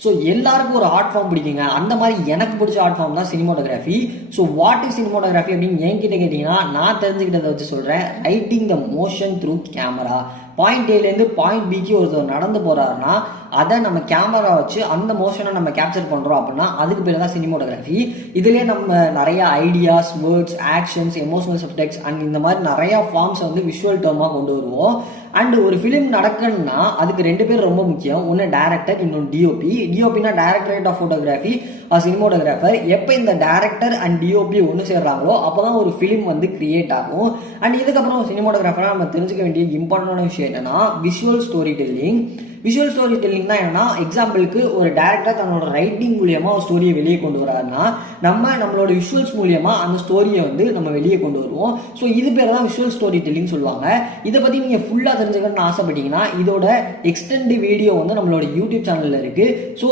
So எல்லாருக்கும் ஒரு art form பிடிக்குங்க. அந்த மாதிரி எனக்கு பிடிச்ச ஆர்ட் ஃபார்ம் தான் cinematography. So what is cinematography அப்படின்னு என்கிட்ட கேட்டிங்கன்னா, நான் தெரிஞ்சுக்கிட்டதை வச்சு சொல்கிறேன். Writing the motion through camera. Point ஏலேருந்து பாயிண்ட் பிக்கு ஒருத்தர் நடந்து போகிறாருன்னா, அதை நம்ம கேமரா வச்சு அந்த மோஷனை நம்ம கேப்சர் பண்ணுறோம் அப்படின்னா அதுக்கு பேர் தான் சினிமாட்டோகிராஃபி. இதுலேயே நம்ம நிறைய ideas, words, actions, emotional subjects and இந்த மாதிரி நிறையா ஃபார்ம்ஸை வந்து விஷுவல் டேர்மாக கொண்டு வருவோம். அண்ட் ஒரு ஃபிலிம் நடக்கணும்னா அதுக்கு 2 பேர் ரொம்ப முக்கியம். ஒன்று டேரக்டர், இன்னொன்று டிஓபி. டிஓபினா டைரக்டரேட் ஆஃப் ஃபோட்டோகிராஃபி, சினிமாட்டோகிராஃபர். எப்போ இந்த டேரக்டர் அண்ட் டிஓபி ஒன்று சேர்றாங்களோ அப்போ தான் ஒரு ஃபிலிம் வந்து கிரியேட் ஆகும். அண்ட் இதுக்கப்புறம் சினிமாட்டோகிராஃபராக நம்ம தெரிஞ்சுக்க வேண்டிய இம்பார்ட்டன்டான விஷயம் என்னன்னா visual story telling. Visual story telling தான் என்னன்னா, எக்ஸாம்பிளுக்கு ஒரு டேரக்டர் தன்னோட ரைட்டிங் மூலியமா ஒரு ஸ்டோரியை வெளியே கொண்டு வராருன்னா, நம்மளோட விஷுவல்ஸ் மூலியமா அந்த ஸ்டோரியை வந்து நம்ம வெளியே கொண்டு வருவோம். ஸோ இது பேர் தான் விஷுவல் ஸ்டோரி டெல்லிங் சொல்லுவாங்க. இதை பற்றி நீங்கள் ஃபுல்லாக தெரிஞ்சுக்கணும்னு ஆசைப்பட்டீங்கன்னா இதோட எக்ஸ்டெண்ட் வீடியோ வந்து நம்மளோட யூடியூப் சேனலில் இருக்குது. ஸோ